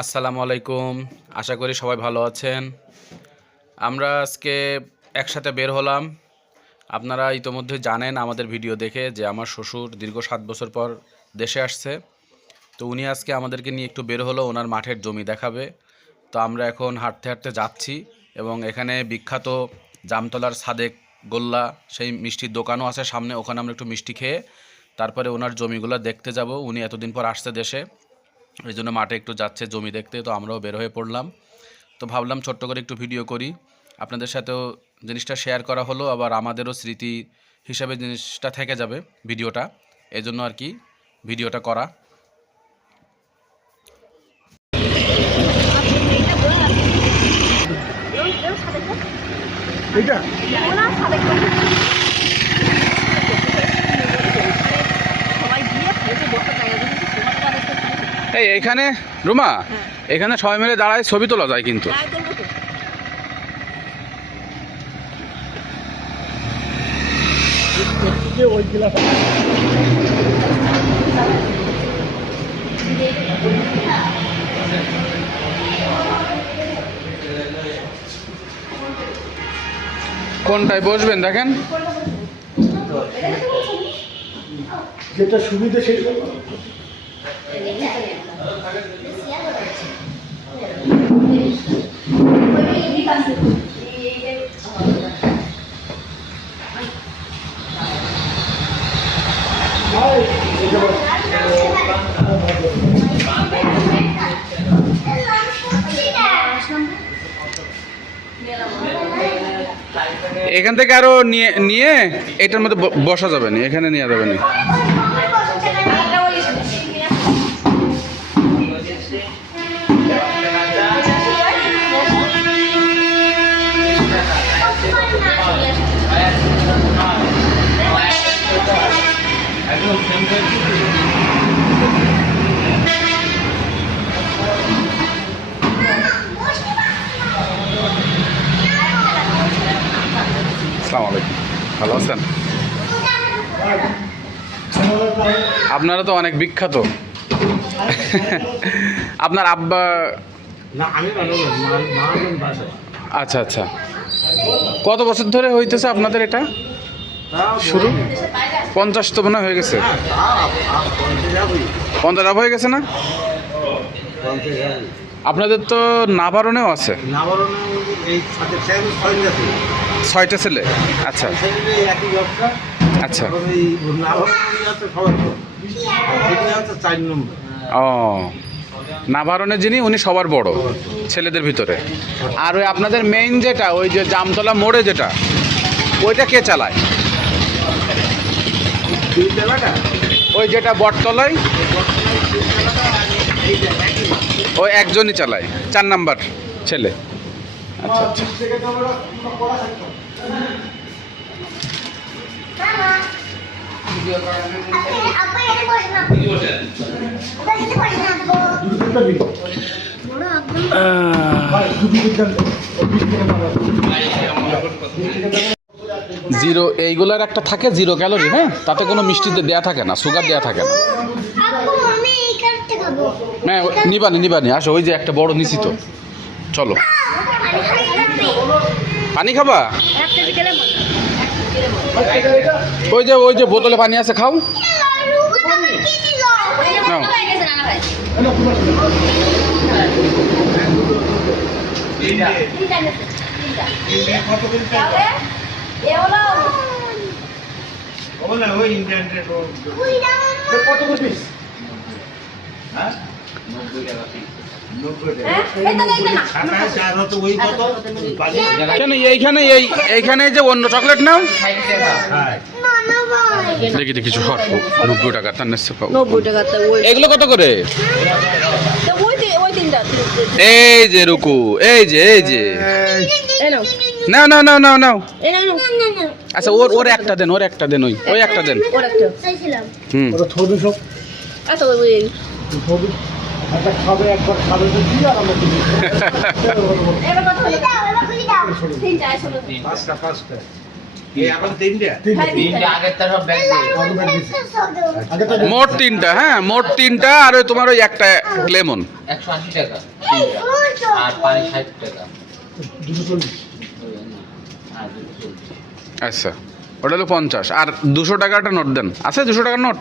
আসসালামু আলাইকুম। আশা করি সবাই ভালো আছেন। আমরা আজকে একসাথে বের হলাম। আপনারা ইতোমধ্যে জানেন আমাদের ভিডিও দেখে যে আমার শ্বশুর দীর্ঘ সাত বছর পর দেশে আসছে। তো উনি আজকে আমাদেরকে নিয়ে একটু বের হলো, ওনার মাঠের জমি দেখাবে। তো আমরা এখন হাঁটতে হাঁটতে যাচ্ছি এবং এখানে বিখ্যাত জামতলার সাদেক গোল্লা, সেই মিষ্টির দোকানও আছে সামনে, ওখানে আমরা একটু মিষ্টি খেয়ে তারপরে ওনার জমিগুলো দেখতে যাব। উনি এতদিন পর আসছে দেশে। এই জন্য মাঠে একটু যাচ্ছে জমি দেখতে তো আমরাও বের হয়ে পড়লাম। তো ভাবলাম ছোট্ট করে একটু ভিডিও করি। আপনাদের সাথেও জিনিসটা শেয়ার করা হলো আবার আমাদেরও স্মৃতি হিসাবে জিনিসটা থেকে যাবে ভিডিওটা। এই জন্য আর কি ভিডিওটা করা। এইটা? এই এখানে রুমা এখানে সবাই মিলে দাঁড়ায় ছবি তোলা যায় কিন্তু। যে কোনটায় বসবেন দেখেন। যেটা সুবিধা সেটা এখান থেকে আরও নিয়ে নিয়ে এটার মধ্যে বসা যাবে না এখানে নেওয়া যাবে না। আসসালামু আলাইকুম। ভালো আছেন? আপনারা তো অনেক বিখ্যাত। আপনার আব্বা আচ্ছা আচ্ছা। কত বছর ধরে হইতেছে আপনাদের এটা? শুরু? পঞ্চাশ তো মনে হয়ে গেছে। পঞ্চাশ হয়ে গেছে না? আপনাদের তো নাবারণেও আছে। ছয়টা ছেলে? আচ্ছা। আচ্ছা। ও। নাবারণে যিনি উনি সবার বড় ছেলেদের ভিতরে। আর ওই আপনাদের মেইন যেটা ওই যে জামতলা মোড়ে যেটা ওইটা কে চালায়? ওই যেটা বটতলায় ওই একজনই চালায় চার নাম্বার ছেলে। আচ্ছা আচ্ছা। জিরো এইগুলার একটা থাকে জিরো ক্যালোরি হ্যাঁ? তাতে কোনো মিষ্টিতে দেয়া থাকে না সুগার দেয়া থাকে না। হ্যাঁ নিবানি নিবানি আসো ওই যে একটা বড় নিছি তো। চলো। পানি খাবা? ওই যে ওই যে বোতলে পানি আছে খাও। কত করে পিস? হ্যাঁ কত বালি কেন এইখানে এই এইখানে যে অন্য চকলেট নাও হ্যাঁ দেখি দেখি হট নব্বই টাকা তার এগুলো কত করে এই যে রুকু এই যে এই যে নাও নাও এই নাও নাও। আচ্ছা ওর ওর একটা দেন ওর একটা দেন ওই ওই একটা দেন হুম আচ্ছা একটা খাবে একবার খাবে তো আর আমরা পাঁচটা পাঁচটা। মোট তিনটা হ্যাঁ মোট তিনটা আর ওই তোমার ওই একটা লেমন। একশো আশি টাকা। আর পানি ষাট টাকা। দুশো চল্লিশ। আর দুটো চল্লিশ। আচ্ছা ওটা হলো পঞ্চাশ। আর দুশো টাকাটা নোট দেন। আছে দুশো টাকার নোট?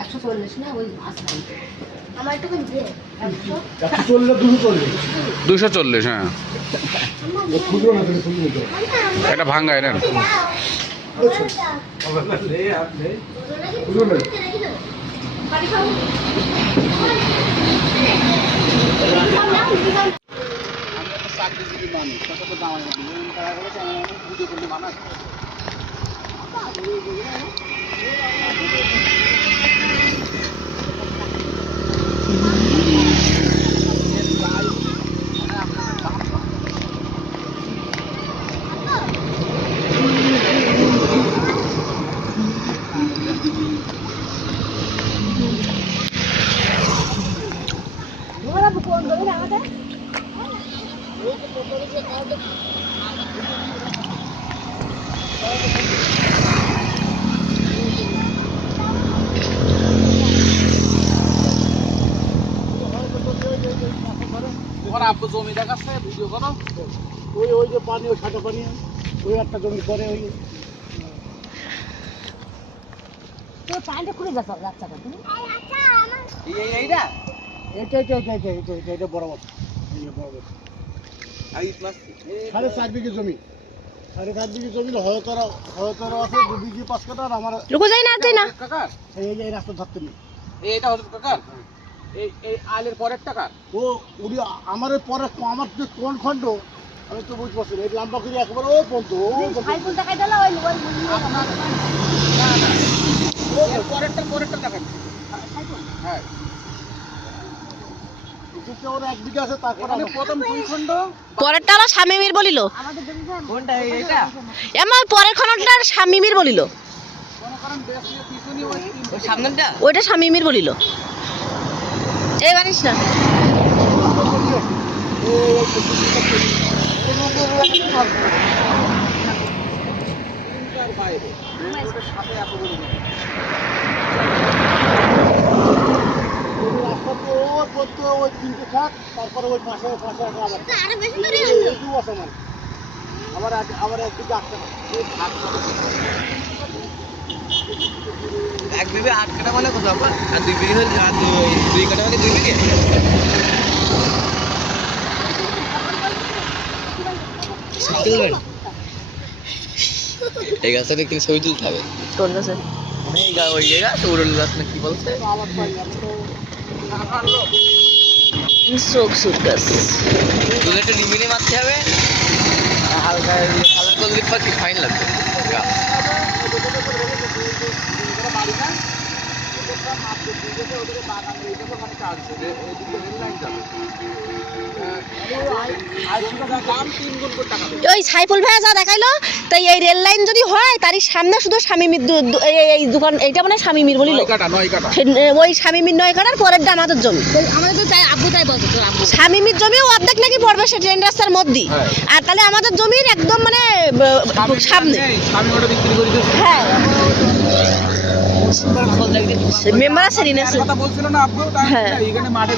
একশো চল্লিশ না ওই আমার একটু দে একশো। চল্লিশ দুশো চল্লিশ। হ্যাঁ। না তুমি খুচরো তো এটা ভাঙ্গায় নেন খুচরো নেই ওই ওই যে পানি ওই সাদা পানি ওই একটা জমি করে ওই পানিটা খুলে যাচ্ছে রাস্তাটা তুমি এটা এটা এটা এটা এটা এটা এটা বরাবর বরাবর সাড়ে চার বিঘে জমি। সাড়ে চার বিঘে জমি হয়তরা হয়তরা আছে দু বিঘে পাঁচ কাটা আর আমার যাই না তুই না। এই যে এই রাস্তা ধরতে নেই। এটা হচ্ছে কাকার? এই এই আলের পরের টাকা ও উনি আমার পরে আমার যে কোন খণ্ড আমি তো বুঝতে পারছি এই লম্বা করে একবারে ও পর্যন্ত। সাইকেল দেখাই দিলে ওই ওই এর পরেরটা পরেরটা হ্যাঁ আমার- পরেরটা হলো স্বামীমির বলিল আমাদের জমি কোনটা এইটা এমন পরের খনটা স্বামীমির বলিল মনে ওইটা স্বামীমির বলিল এই বানিস না আবার আবার এক- আবার একদিকে ওই থাক। এক বিঘে আট কাটা মানে কত আপনার? আর দুই বিঘে হলে আর দুই দুই কাটা মানে দুই বিঘে? এই গাছটা ছবি তুলতে হবে। কোন গাছে? মানে এই গা- ওই গাছ না কি বলছে? চোখ সুট গাছ। একটু মারতে হবে। হালকা কালার করে দিলে পাখি ফাইন লাগবে। গাছ দাম তিন গুণ করে টাকা দেবে ওই সাইফুল ভাইয়া যা দেখাইলো তাই এই রেল লাইন যদি হয় তারই সামনে শুধু স্বামীমির এই- দোকান এইটা মানে স্বামীমির সে- ওই স্বামীমির নয় কাটার পরেরটা আমাদের জমি। আমাদের তো তাই আব্বু তাই স্বামীমির জমি অর্ধেক নাকি পড়বে সে ট্রেন রাস্তার মধ্যে হ্যাঁ। আর তাহলে আমাদের জমির একদম মানে সামনে। হ্যাঁ। মেম্বার আছে ঋণেছে কথা বলছিল না তাই হ্যাঁ। এখানে মাঠে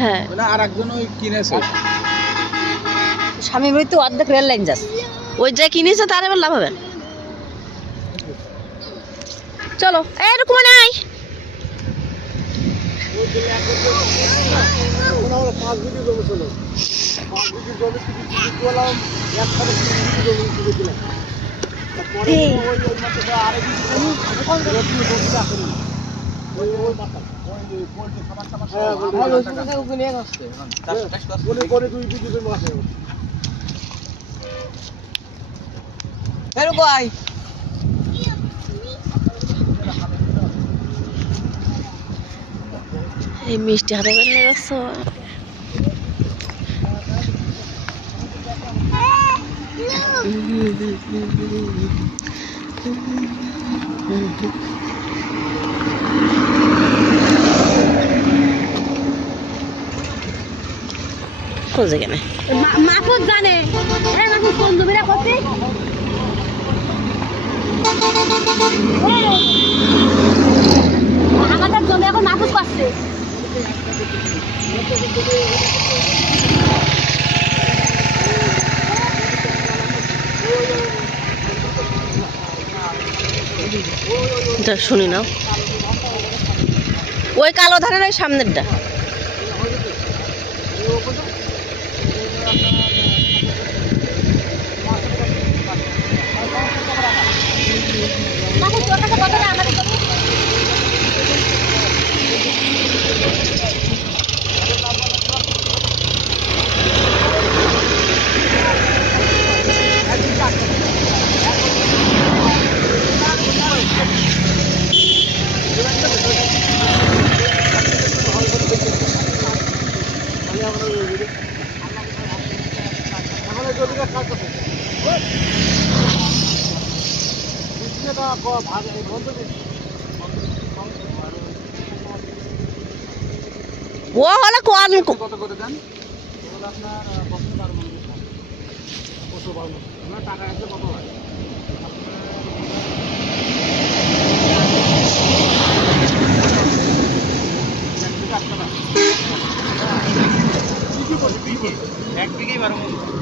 হ্যাঁ আর একজন ওই কিনেছে। স্বামী মৃত্যু অর্ধেক রেল লাইন যাচ্ছে। ওই যা কিনেছে তার এবার লাভ হবে চলো এরকম নাই। পাঁচ তারপরে এই। ওই ওই মাসে আরেক বিঘে জমি ওখান থেকে তুমি জমিটা আসেনি ওই ওই মাথা ওই যে পোল্ট্রি খাবার টাবার হ্যাঁ বলে করে দুই বিঘে জমি আছে এই মিষ্টি হাতে করে নিয়ে যাচ্ছ খোঁজে কেন মাপুর জানে? এ মাপুর কোন জমিটা করছে আমাদের জমি এখন মাপুর করছে। এটা শুনি না ওই কালো ধারে ওই সামনেরটা। আমাদের জমি এখন এই জমিটা কাজ করছে এটা ভাগ এই বন্ধ দিচ্ছি ও হলে কোন কত করে দেন আপনার মন মন। টাকা আছে কত হয় এক বিঘেই বারো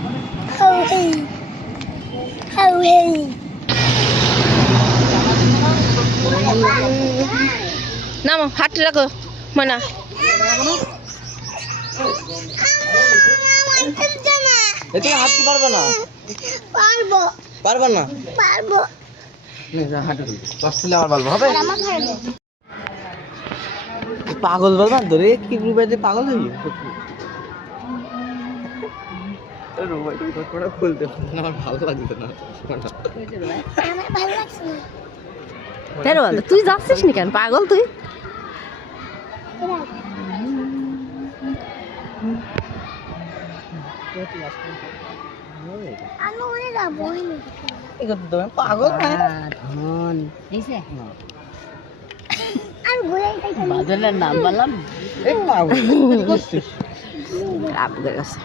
বিঘা দেখা দেখো নামো হাঁটতে রাখো ময়না। এতে হাঁটতে পারবে না? পারব। পারবে না? পারব। পাগল বলবা ধরে কি গ্রুপে যে পাগল হই খুলতে আমার ভালো লাগছে না। আমার ভালো লাগছে না। কেন তুই যাচ্ছিস নি কেন? পাগল তুই? পাগল আর ঘুরে যাইতে বাদলের নাম বললাম। এই পাগল কি করছিস আপনাদের কাছে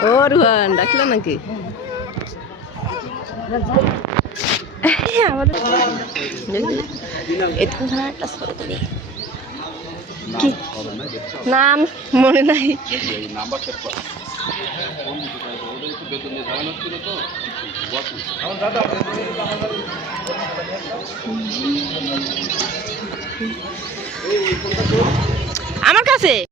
ও রুহান ডাকলে নাকি? নাম মনে নাই। আমার কাছে?